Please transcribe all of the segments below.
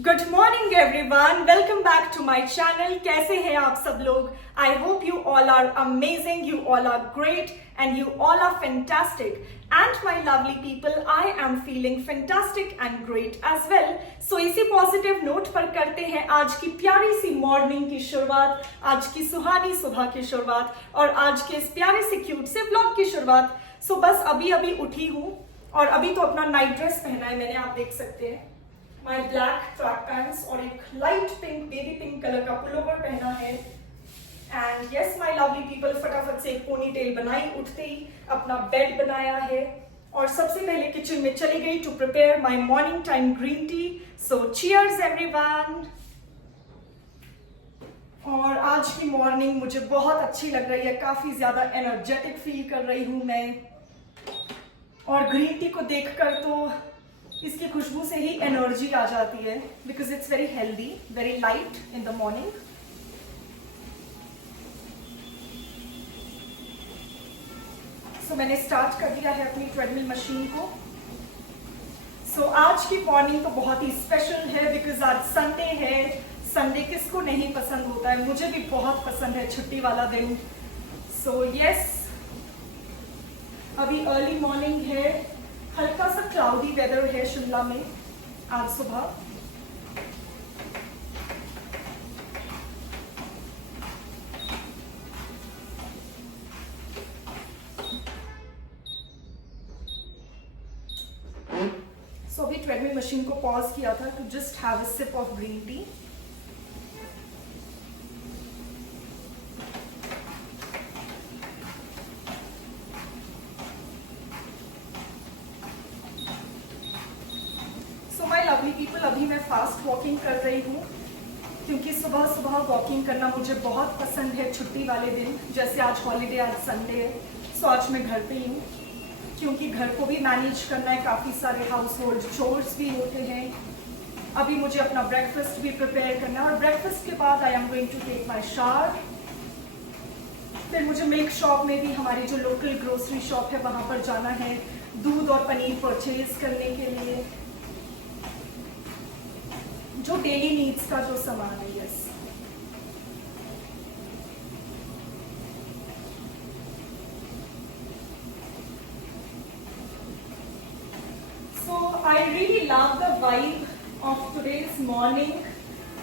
Good morning everyone, welcome back to my channel. कैसे हैं आप सब लोग? I hope you all are amazing, you all are great and you all are fantastic. And my lovely people, I am feeling fantastic and great as well. So इसी positive note पर करते हैं आज की प्यारी सी मॉर्निंग की शुरुआत, आज की सुहानी सुबह की शुरुआत और आज के इस प्यारे से क्यूट से ब्लॉग की शुरुआत। सो बस अभी अभी उठी हूँ और अभी तो अपना नाइट ड्रेस पहना है मैंने, आप देख सकते हैं। माई ब्लैक ट्रैक पैंट्स और एक light pink baby pink colour का पुलोवर पहना है। And yes my lovely people, फटाफट से एक पोनी टेल बनाई, उठते ही अपना बेड बनाया है और सबसे पहले किचन में चली गई to prepare my morning time green tea. So cheers everyone. और आज की मॉर्निंग मुझे बहुत अच्छी लग रही है, काफी ज्यादा एनर्जेटिक फील कर रही हूं मैं। और ग्रीन टी को देखकर तो इसकी खुशबू से ही एनर्जी आ जाती है, because it's very healthy, very light in the morning. So मैंने स्टार्ट कर दिया है अपनी ट्रेडमिल मशीन को। सो आज की मॉर्निंग तो बहुत ही स्पेशल है बिकॉज आज संडे है। संडे किसको नहीं पसंद होता है, मुझे भी बहुत पसंद है छुट्टी वाला दिन। सो यस, अभी अर्ली मॉर्निंग है, हल्का सा क्लाउडी वेदर है शिमला में आज सुबह। सो अभी ट्रेडमिल मशीन को पॉज किया था to just have a sip of green tea. Lovely people, अभी मैं फास्ट वॉकिंग कर रही हूँ क्योंकि सुबह सुबह वॉकिंग करना मुझे बहुत पसंद है छुट्टी वाले दिन। जैसे आज हॉलीडे, आज संडे है, सो आज मैं घर पे ही हूँ क्योंकि घर को भी मैनेज करना है, काफ़ी सारे हाउस होल्ड चोर्स भी होते हैं। अभी मुझे अपना ब्रेकफास्ट भी प्रिपेयर करना है और ब्रेकफास्ट के बाद I am going to take my shower. फिर मुझे मिल्क शॉप में भी, हमारी जो लोकल ग्रोसरी शॉप है वहाँ पर जाना है दूध और पनीर परचेज करने के लिए, जो डेली नीड्स का जो सामान है। Yes, so I really love the vibe of today's morning.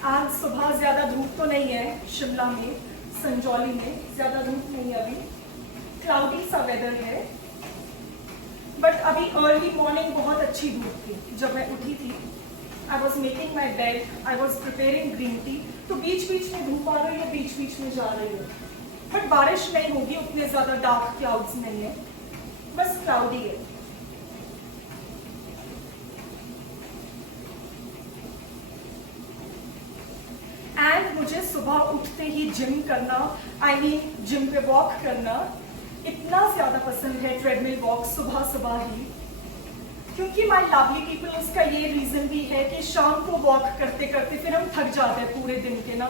आज सुबह ज्यादा धूप तो नहीं है शिमला में, संजौली में ज्यादा धूप नहीं है, अभी क्लाउडी सा वेदर है। बट अभी अर्ली मॉर्निंग बहुत अच्छी धूप थी जब मैं उठी थी। I was making my bed, I was preparing green tea, तो बीच बीच में धूप आ रही है, बीच बीच में जा रही है, बट बारिश नहीं होगी, उतने ज्यादा डार्क क्लाउड्स नहीं है, बस क्लाउडी है। एंड मुझे सुबह उठते ही जिम करना, आई मीन जिम पे वॉक करना इतना ज्यादा पसंद है, ट्रेडमिल वॉक सुबह सुबह ही। क्योंकि माय लवली पीपल, उसका ये रीजन भी है कि शाम को वॉक करते करते फिर हम थक जाते हैं पूरे दिन के ना,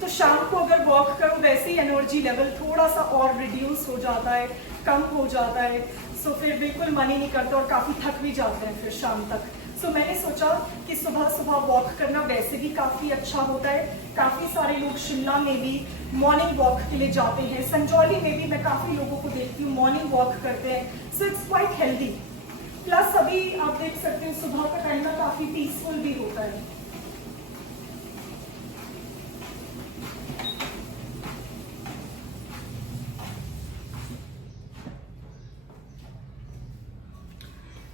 तो शाम को अगर वॉक करो वैसे ही एनर्जी लेवल थोड़ा सा और रिड्यूस हो जाता है, कम हो जाता है। सो फिर बिल्कुल मन ही नहीं करता और काफ़ी थक भी जाते हैं फिर शाम तक। सो मैंने सोचा कि सुबह सुबह वॉक करना वैसे भी काफ़ी अच्छा होता है। काफ़ी सारे लोग शिमला में भी मॉर्निंग वॉक के लिए जाते हैं, संजौली में भी मैं काफ़ी लोगों को देखती हूँ मॉर्निंग वॉक करते हैं। So it's quite healthy. Plus अभी आप देख सकते हैं सुबह का टाइम ना काफी पीसफुल भी होता है।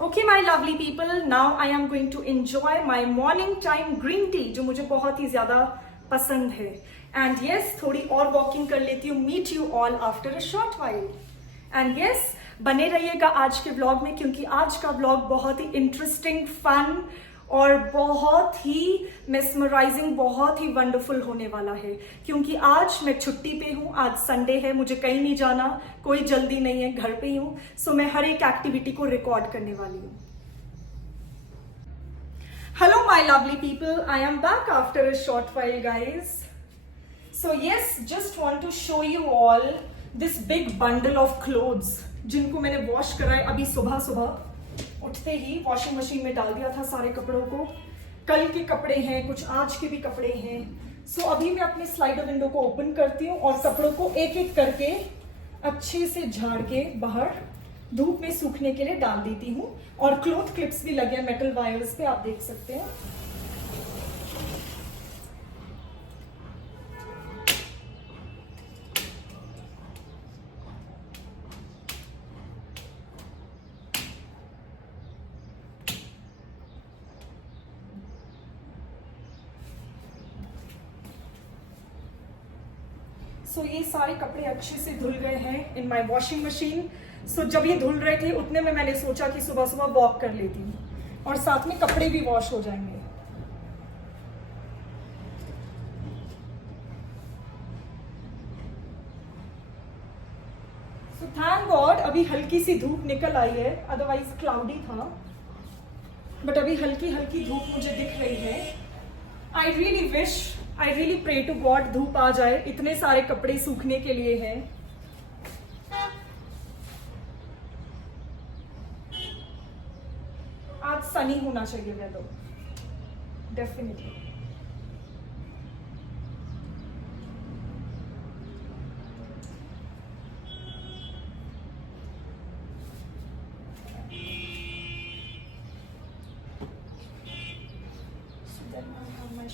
Okay my lovely people, now I am going to enjoy my morning time green tea, जो मुझे बहुत ही ज्यादा पसंद है। एंड यस, थोड़ी और वॉकिंग कर लेती हूँ। Meet you all after a short while. And yes, बने रहिएगा आज के ब्लॉग में क्योंकि आज का ब्लॉग बहुत ही इंटरेस्टिंग, फन और बहुत ही मेस्मराइजिंग, बहुत ही वंडरफुल होने वाला है। क्योंकि आज मैं छुट्टी पे हूँ, आज संडे है, मुझे कहीं नहीं जाना, कोई जल्दी नहीं है, घर पे ही हूँ। सो मैं हर एक एक्टिविटी को रिकॉर्ड करने वाली हूँ। Hello my lovely people, I am back after a short while guys. So yes, just want to show you all this big bundle of clothes जिनको मैंने वॉश कराए अभी सुबह सुबह उठते ही वॉशिंग मशीन में डाल दिया था सारे कपड़ों को। कल के कपड़े हैं, कुछ आज के भी कपड़े हैं। सो अभी मैं अपनी स्लाइडर विंडो को ओपन करती हूँ और कपड़ों को एक एक करके अच्छे से झाड़ के बाहर धूप में सूखने के लिए डाल देती हूँ। और क्लॉथ क्लिप्स भी लगे हैं मेटल वायर्स पे, आप देख सकते हैं। सो ये सारे कपड़े अच्छे से धुल गए हैं इन माई वॉशिंग मशीन। सो जब ये धुल रहे थे उतने में मैंने सोचा कि सुबह सुबह वॉक कर लेती हूँ और साथ में कपड़े भी वॉश हो जाएंगे। सो थैंक गॉड अभी हल्की सी धूप निकल आई है, अदरवाइज क्लाउडी था, बट अभी हल्की हल्की धूप मुझे दिख रही है। I really pray to God धूप आ जाए, इतने सारे कपड़े सूखने के लिए हैं। आज सनी होना चाहिए weather, definitely.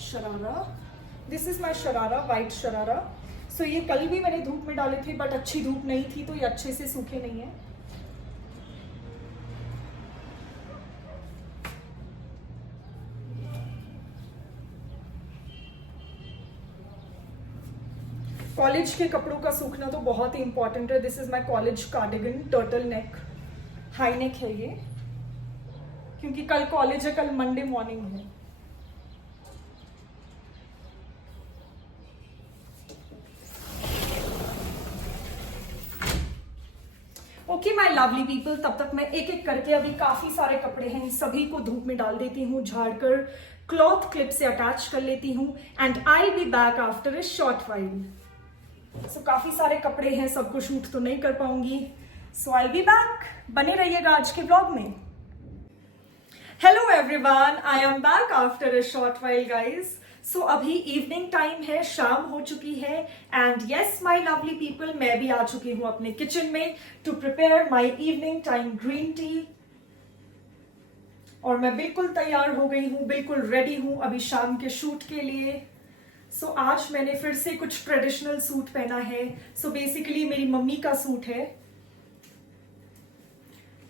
Sharara, this is my sharara, white sharara. So ये कल भी मैंने धूप में डाले थे, बट अच्छी धूप नहीं थी तो ये अच्छे से सूखे नहीं है। कॉलेज के कपड़ों का सूखना तो बहुत ही इंपॉर्टेंट है। This is my college cardigan, turtle neck, high neck है ये, क्योंकि कल कॉलेज है, कल मंडे मॉर्निंग है। ओके माई लवली पीपल, तब तक मैं एक एक करके, अभी काफी सारे कपड़े हैं, इन सभी को धूप में डाल देती हूँ, झाड़कर क्लॉथ क्लिप से अटैच कर लेती हूँ। And I be back after a short while. So काफी सारे कपड़े हैं, सबको शूट तो नहीं कर पाऊंगी, सो आई बी बैक। बने रहिएगा आज के ब्लॉग में। Hello everyone, I am back after a short while guys. So अभी इवनिंग टाइम है, शाम हो चुकी है। And yes my lovely people, मैं भी आ चुकी हूँ अपने किचन में to prepare my evening time green tea. और मैं बिल्कुल तैयार हो गई हूँ, बिल्कुल रेडी हूँ अभी शाम के शूट के लिए। सो आज मैंने फिर से कुछ ट्रेडिशनल सूट पहना है। सो बेसिकली मेरी मम्मी का सूट है,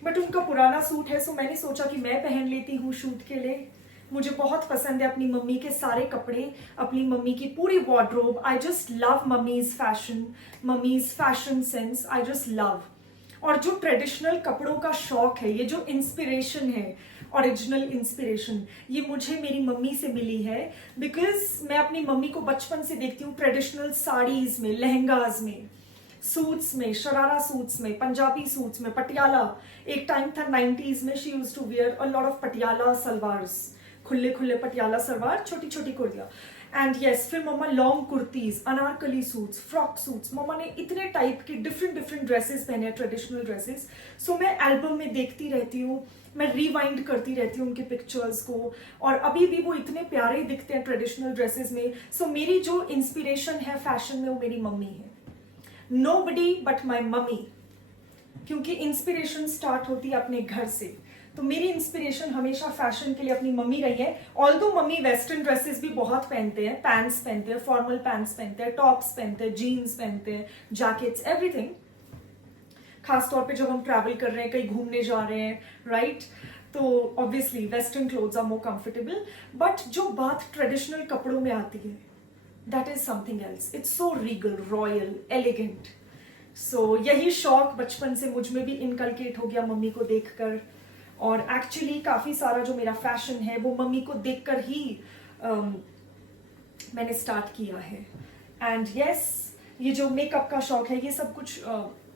बट उनका पुराना सूट है, सो मैंने सोचा कि मैं पहन लेती हूँ शूट के लिए। मुझे बहुत पसंद है अपनी मम्मी के सारे कपड़े, अपनी मम्मी की पूरी wardrobe. I just love mummies fashion sense, I just love. और जो ट्रेडिशनल कपड़ों का शौक है, ये जो इंस्पिरेशन है, ओरिजिनल इंस्पिरेशन, ये मुझे मेरी मम्मी से मिली है। बिकॉज मैं अपनी मम्मी को बचपन से देखती हूँ ट्रेडिशनल साड़ीज में, लहंगाज में, सूट्स में, शरारा सूट्स में, पंजाबी सूट्स में, पटियाला। एक टाइम था 90s में, she used to wear a lot of Patiala salwars, खुले खुले पटियाला सलवार, छोटी छोटी कुर्तियां। एंड यस, फिर mamma long kurtis, Anarkali suits, frock suits, mamma ने इतने टाइप के डिफरेंट ड्रेसेस पहने हैं, ट्रेडिशनल ड्रेसेस। सो मैं एल्बम में देखती रहती हूँ, मैं रिवाइंड करती रहती हूँ उनके पिक्चर्स को, और अभी भी वो इतने प्यारे दिखते हैं ट्रेडिशनल ड्रेसेस में। सो मेरी जो इंस्पिरेशन है फैशन में, वो मेरी मम्मी है, नोबडी बट माई मम्मी। क्योंकि इंस्पिरेशन स्टार्ट होती है अपने घर से, तो मेरी इंस्पिरेशन हमेशा फैशन के लिए अपनी मम्मी रही है। ऑल्दो मम्मी वेस्टर्न ड्रेसेस भी बहुत पहनते हैं, पैंट्स पहनते हैं, फॉर्मल पैंट्स पहनते हैं, टॉप्स पहनते हैं, जीन्स पहनते हैं, जैकेट्स, एवरीथिंग। खासतौर पे जब हम ट्रैवल कर रहे हैं, कहीं घूमने जा रहे हैं, राइट, तो obviously western clothes are more comfortable. But जो बात ट्रेडिशनल कपड़ों में आती है, that is something else. It's so regal, royal, elegant. So यही शौक बचपन से मुझ में भी इनकलकेट हो गया मम्मी को देखकर। और एक्चुअली काफी सारा जो मेरा फैशन है वो मम्मी को देखकर ही मैंने स्टार्ट किया है। एंड यस, ये जो मेकअप का शौक है, ये सब कुछ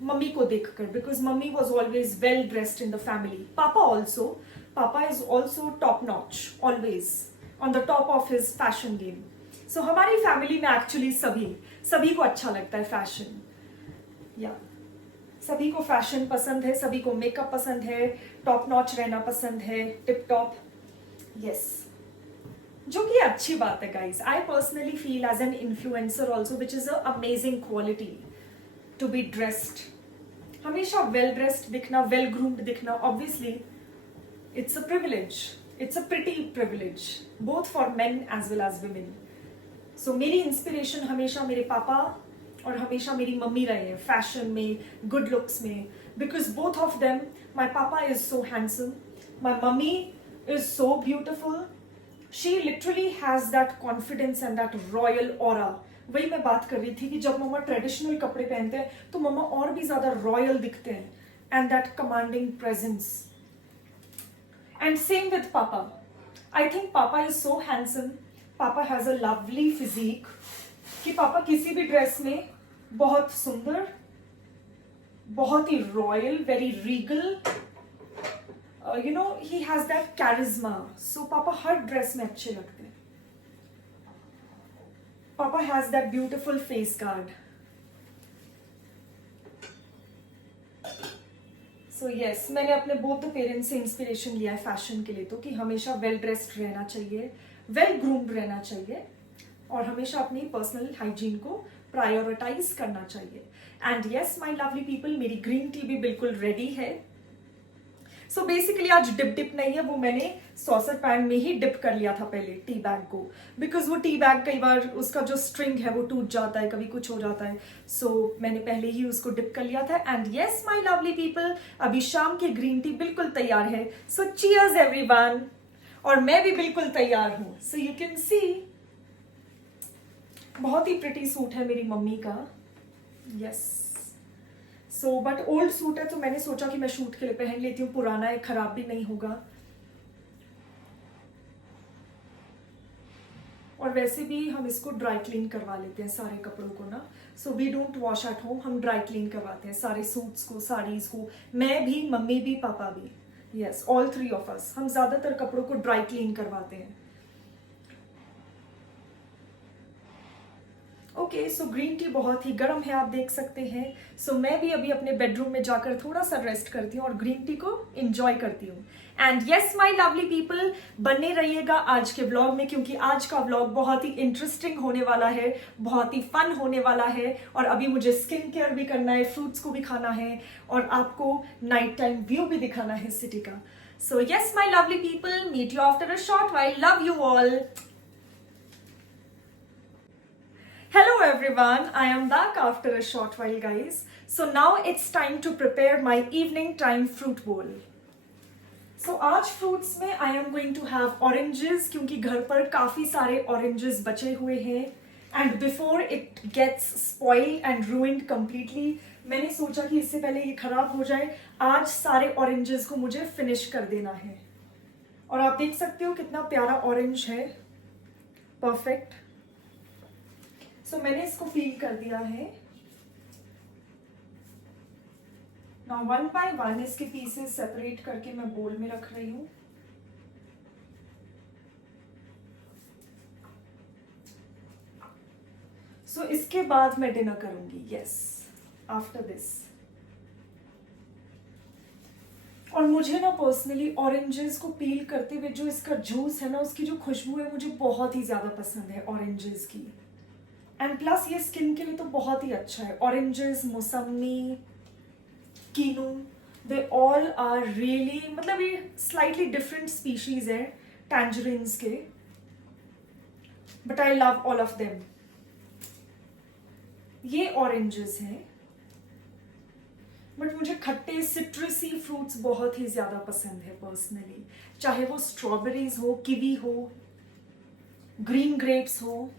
मम्मी को देखकर, because mummy was always well dressed in the family. Papa is also top notch, always on the top of his fashion game. So हमारी फैमिली में एक्चुअली सभी को अच्छा लगता है फैशन, या सभी को फैशन पसंद है, सभी को मेकअप पसंद है, टॉप नॉच रहना पसंद है, टिप टॉप। यस, जो कि अच्छी बात है guys. I personally feel as an influencer also which is a amazing quality to be dressed. हमेशा वेल ड्रेस्ड दिखना, वेल ग्रूम्ड दिखना, obviously it's a privilege, it's a pretty privilege both for men as well as women. So मेरी inspiration हमेशा मेरे पापा और हमेशा मेरी मम्मी रहे हैं फैशन में, गुड लुक्स में, बिकॉज बोथ ऑफ देम, माई पापा is so handsome, my mummy is so beautiful. She literally has that confidence and that royal aura. वही मैं बात कर रही थी कि जब मम्मा ट्रेडिशनल कपड़े पहनते हैं तो मम्मा और भी ज्यादा रॉयल दिखते हैं, and that commanding presence. And same with papa. I think papa is so handsome. Papa has a lovely physique कि पापा किसी भी ड्रेस में बहुत सुंदर, बहुत ही royal, very regal, you know, he has that charisma. So papa हर dress में अच्छे लगते हैं. Papa has that beautiful face guard. So yes, मैंने अपने बोथ द पेरेंट्स से इंस्पिरेशन लिया है फैशन के लिए, तो कि हमेशा वेल ड्रेस्ड रहना चाहिए, वेल ग्रूम्ड रहना चाहिए, और हमेशा अपनी पर्सनल हाइजीन को प्रायोरिटाइज करना चाहिए. And yes my lovely people, मेरी ग्रीन टी भी बिल्कुल रेडी है. सो बेसिकली आज डिप नहीं है, वो मैंने सॉसर पैन में ही डिप कर लिया था पहले टी बैग को, बिकॉज वो टी बैग कई बार उसका जो स्ट्रिंग है वो टूट जाता है, कभी कुछ हो जाता है. सो मैंने पहले ही उसको डिप कर लिया था. And yes my lovely people, अभी शाम की ग्रीन टी बिल्कुल तैयार है. सो चीयर्स एवरीवन. और मैं भी बिल्कुल तैयार हूं. सो यू कैन सी, बहुत ही प्रिटी सूट है मेरी मम्मी का. Yes. So but old suit है तो मैंने सोचा कि मैं शूट के लिए पहन लेती हूँ, पुराना है, खराब भी नहीं होगा. और वैसे भी हम इसको ड्राई क्लीन करवा लेते हैं सारे कपड़ों को ना. So we don't wash at home, हम ड्राई क्लीन करवाते हैं सारे सूट्स को, साड़ीज को. मैं भी, मम्मी भी, पापा भी. Yes, all three of us. हम ज्यादातर कपड़ों को ड्राई क्लीन करवाते हैं. ओके, सो ग्रीन टी बहुत ही गर्म है, आप देख सकते हैं. सो मैं भी अभी अपने बेडरूम में जाकर थोड़ा सा रेस्ट करती हूँ और ग्रीन टी को एंजॉय करती हूँ. And yes my lovely people, बने रहिएगा आज के व्लॉग में, क्योंकि आज का व्लॉग बहुत ही इंटरेस्टिंग होने वाला है, बहुत ही फन होने वाला है. और अभी मुझे स्किन केयर भी करना है, फ्रूट्स को भी खाना है, और आपको नाइट टाइम व्यू भी दिखाना है सिटी का. So yes my lovely people, meet you after a short while. Love you all. Hello everyone, I am back after a short while guys. So now it's time to prepare my evening time fruit bowl. So आज fruits में I am going to have oranges, क्योंकि घर पर काफी सारे oranges बचे हुए हैं. And before it gets spoiled and ruined completely, मैंने सोचा कि इससे पहले ये खराब हो जाए, आज सारे oranges को मुझे finish कर देना है. और आप देख सकते हो कितना प्यारा orange है, perfect. सो मैंने इसको फील कर दिया है. नाउ वन बाय वन इसके पीसेस सेपरेट करके मैं बोल में रख रही हूं. सो इसके बाद मैं डिनर करूंगी. Yes, after this. और मुझे ना पर्सनली ऑरेंजेस को पील करते हुए जो इसका जूस है ना, उसकी जो खुशबू है, मुझे बहुत ही ज्यादा पसंद है ऑरेंजेस की. एंड प्लस ये स्किन के लिए तो बहुत ही अच्छा है. ऑरेंजेस, मौसमी, कीनू, दे ऑल आर रियली, मतलब ये स्लाइटली डिफरेंट स्पीशीज है टैंजरीन्स के, but I love all of them. ये ऑरेंजेस हैं, बट मुझे खट्टे सिट्रसी फ्रूट्स बहुत ही ज्यादा पसंद है पर्सनली, चाहे वो स्ट्रॉबेरीज हो, कीवी हो, ग्रीन ग्रेप्स हो.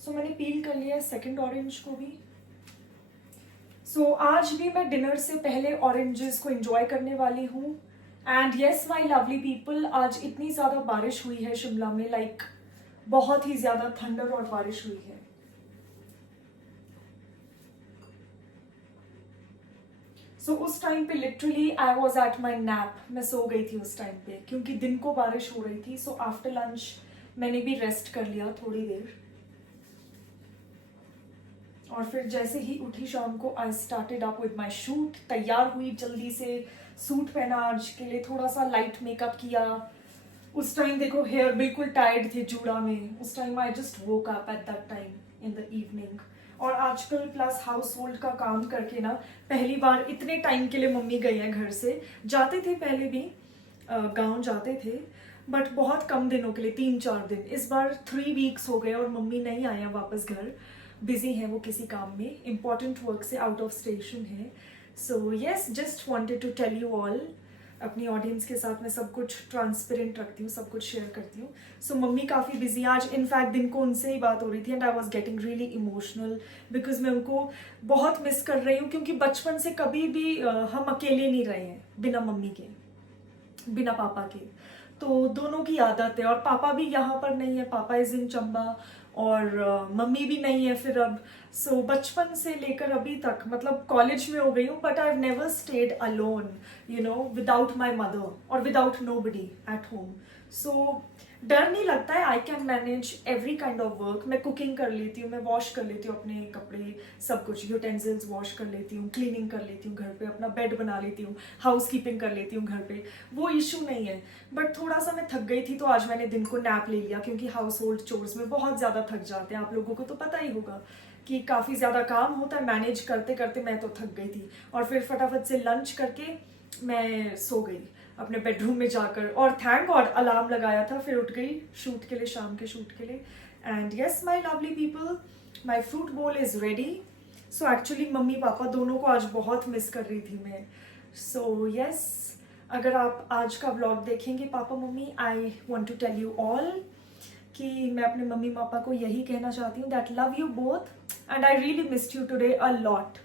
सो मैंने पील कर लिया सेकंड ऑरेंज को भी. सो आज भी मैं डिनर से पहले ऑरेंजेस को एंजॉय करने वाली हूँ. And yes my lovely people, आज इतनी ज्यादा बारिश हुई है शिमला में, लाइक बहुत ही ज्यादा थंडर और बारिश हुई है. सो उस टाइम पे literally I was at my nap. मैं सो गई थी उस टाइम पे, क्योंकि दिन को बारिश हो रही थी. सो आफ्टर लंच मैंने भी रेस्ट कर लिया थोड़ी देर, और फिर जैसे ही उठी शाम को I started up with my shoot. तैयार हुई जल्दी से, सूट पहना, आज के लिए थोड़ा सा लाइट मेकअप किया। उस टाइम देखो हेयर बिल्कुल टाइड थे जूड़ा में, उस time I just woke up at that time in the evening. और आजकल प्लस हाउस होल्ड का काम करके ना, पहली बार इतने टाइम के लिए मम्मी गई है घर से। जाते थे पहले भी, गांव जाते थे, बट बहुत कम दिनों के लिए, 3-4 दिन। इस बार 3 वीक्स हो गए और मम्मी नहीं आया वापस घर। बिजी है वो किसी काम में, इम्पॉर्टेंट वर्क से आउट ऑफ स्टेशन है। So yes, just wanted to tell you all. अपनी ऑडियंस के साथ मैं सब कुछ ट्रांसपेरेंट रखती हूँ, सब कुछ शेयर करती हूँ। सो मम्मी काफ़ी बिजी आज, इनफैक्ट दिन को उनसे ही बात हो रही थी and I was getting really emotional because मैं उनको बहुत मिस कर रही हूँ, क्योंकि बचपन से कभी भी हम अकेले नहीं रहे हैं बिना मम्मी के, बिना पापा के। तो दोनों की आदत है, और पापा भी यहाँ पर नहीं है, पापा इज इन चंबा, और मम्मी भी नहीं है फिर अब। सो बचपन से लेकर अभी तक, मतलब कॉलेज में हो गई हूँ, but I have never stayed alone, you know, without my mother और without nobody at home. So डर नहीं लगता है, I can manage every kind of work. मैं कुकिंग कर लेती हूँ, मैं वॉश कर लेती हूँ अपने कपड़े, सब कुछ, यूटेंसिल्स वॉश कर लेती हूँ, क्लीनिंग कर लेती हूँ घर पे, अपना बेड बना लेती हूँ, हाउस कीपिंग कर लेती हूँ घर पे, वो इशू नहीं है। बट थोड़ा सा मैं थक गई थी, तो आज मैंने दिन को नैप ले लिया, क्योंकि हाउस होल्ड चोर्स में बहुत ज़्यादा थक जाते हैं। आप लोगों को तो पता ही होगा कि काफ़ी ज़्यादा काम होता है, मैनेज करते करते मैं तो थक गई थी। और फिर फटाफट से लंच करके मैं सो गई अपने बेडरूम में जाकर, और थैंक गॉड अलार्म लगाया था, फिर उठ गई शूट के लिए, शाम के शूट के लिए। And yes my lovely people, my fruit bowl is ready. So actually mummy papa दोनों को आज बहुत मिस कर रही थी मैं। सो येस, अगर आप आज का व्लॉग देखेंगे पापा मम्मी, I want to tell you all कि मैं अपने मम्मी पापा को यही कहना चाहती हूँ that love you both and I really missed you today a lot.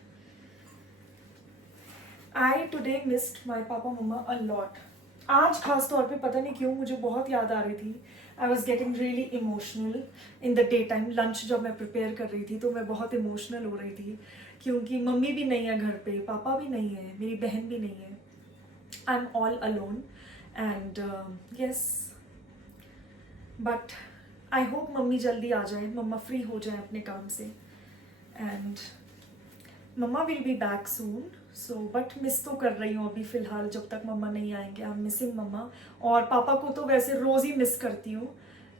I today missed माई पापा मम्मा अ लॉट। आज खास तौर पे पता नहीं क्यों मुझे बहुत याद आ रही थी। I was getting really emotional in the day time. Lunch जब मैं प्रिपेयर कर रही थी तो मैं बहुत इमोशनल हो रही थी, क्योंकि मम्मी भी नहीं है घर पे, पापा भी नहीं है, मेरी बहन भी नहीं है। I am all alone and yes, but I hope mummy जल्दी आ जाए, मम्मा फ्री हो जाए अपने काम से, एंड मम्मा will be back soon. So but miss तो कर रही हूँ अभी फ़िलहाल, जब तक मम्मा नहीं आएंगे। आई एम मिसिंग मम्मा। और पापा को तो वैसे रोज़ ही मिस करती हूँ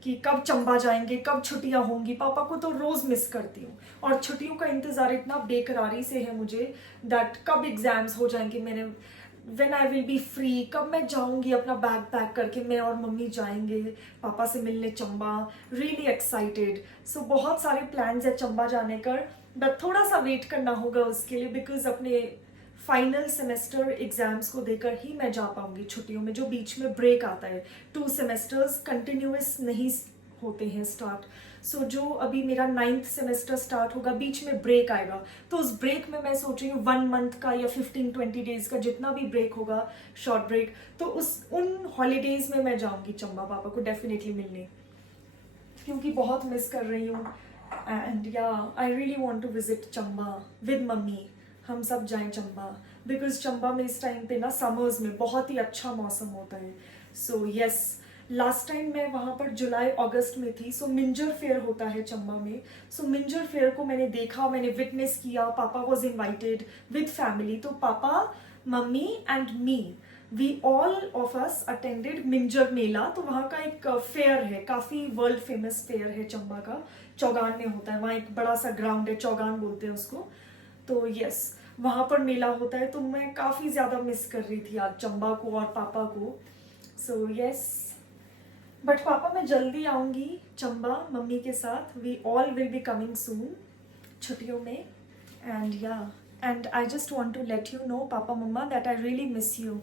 कि कब चंबा जाएंगे, कब छुट्टियाँ होंगी। पापा को तो रोज़ मिस करती हूँ, और छुट्टियों का इंतज़ार इतना बेकरारी से है मुझे दैट कब एग्ज़ाम्स हो जाएंगे मेरे, when I will be free, कब मैं जाऊंगी अपना बैग पैक करके, मैं और मम्मी जाएंगे पापा से मिलने चंबा। Really excited. सो बहुत सारे प्लान्स है चंबा जाने का, बट थोड़ा सा वेट करना होगा उसके लिए, बिकॉज अपने फाइनल सेमेस्टर एग्जाम्स को देकर ही मैं जा पाऊंगी छुट्टियों में, जो बीच में ब्रेक आता है। 2 सेमेस्टर्स कंटिन्यूस नहीं होते हैं स्टार्ट। सो जो अभी मेरा 9th सेमेस्टर स्टार्ट होगा, बीच में ब्रेक आएगा, तो उस ब्रेक में मैं सोच रही हूँ 1 मंथ का या 15-20 डेज का जितना भी ब्रेक होगा, शॉर्ट ब्रेक, तो उन हॉलीडेज में मैं जाऊंगी चंबा पापा को डेफिनेटली मिलने, क्योंकि बहुत मिस कर रही हूँ। And yeah I really want to visit Chamba with मम्मी। हम सब जाएं चंबा, बिकॉज चंबा में इस टाइम पे ना समर्स में बहुत ही अच्छा मौसम होता है। सो यस, लास्ट टाइम मैं वहाँ पर जुलाई अगस्त में थी। सो मिंजर फेयर होता है चंबा में। सो मिंजर फेयर को मैंने देखा, मैंने विटनेस किया। पापा वॉज इन्वाइटेड विद फैमिली, तो papa mummy and me, we all of us attended Minjar Mela. तो वहाँ का एक फेयर है, काफ़ी वर्ल्ड फेमस फेयर है चंबा का, चौगान में होता है। वहाँ एक बड़ा सा ग्राउंड है, चौगान बोलते हैं उसको। तो यस, वहाँ पर मेला होता है। तो मैं काफ़ी ज़्यादा मिस कर रही थी आज चंबा को और पापा को। सो यस, बट पापा मैं जल्दी आऊँगी चंबा मम्मी के साथ। We all will be coming soon छुट्टियों में। And yeah, and I just want to let you know papa mamma that I really miss you.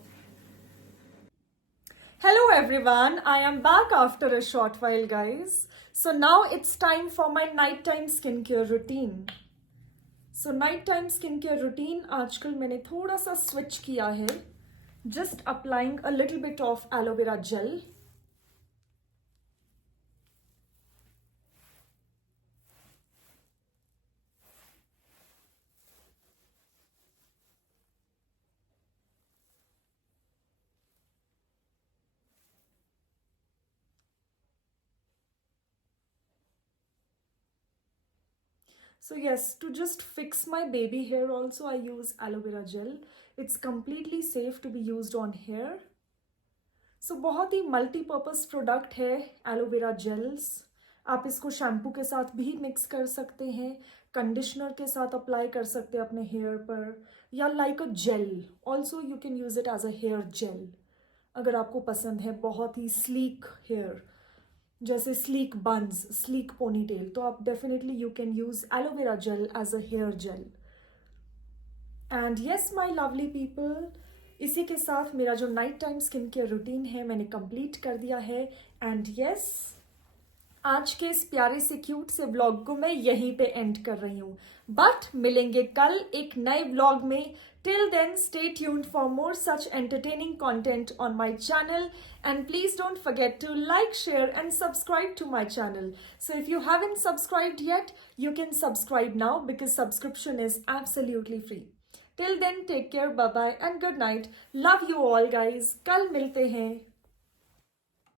Hello everyone, I am back after a short while guys. So now it's time for my nighttime skincare routine. So nighttime skincare routine आजकल मैंने थोड़ा सा switch किया है. Just applying a little bit of aloe vera gel. So yes, to just fix my baby hair also I use aloe vera gel. It's completely safe to be used on hair. So बहुत ही multipurpose product है aloe vera gels. आप इसको shampoo के साथ भी mix कर सकते हैं, कंडीशनर के साथ अप्लाई कर सकते हैं अपने हेयर पर, या like a gel also you can use it as a hair gel. अगर आपको पसंद है बहुत ही स्लीक हेयर, जैसे स्लीक बन्स, स्लीक पोनीटेल, तो आप definitely you can use aloe vera gel as a hair gel. And yes my lovely people, इसी के साथ मेरा जो night time skin care routine है मैंने कंप्लीट कर दिया है. एंड येस, आज के इस प्यारे से क्यूट से व्लॉग को मैं यहीं पे एंड कर रही हूँ, बट मिलेंगे कल एक नए व्लॉग में. Till then stay tuned for more such entertaining content on my channel, and please don't forget to like, share and subscribe to my channel. So if you haven't subscribed yet, you can subscribe now because subscription is absolutely free. Till then, take care, bye bye and good night. Love you all guys. कल मिलते हैं.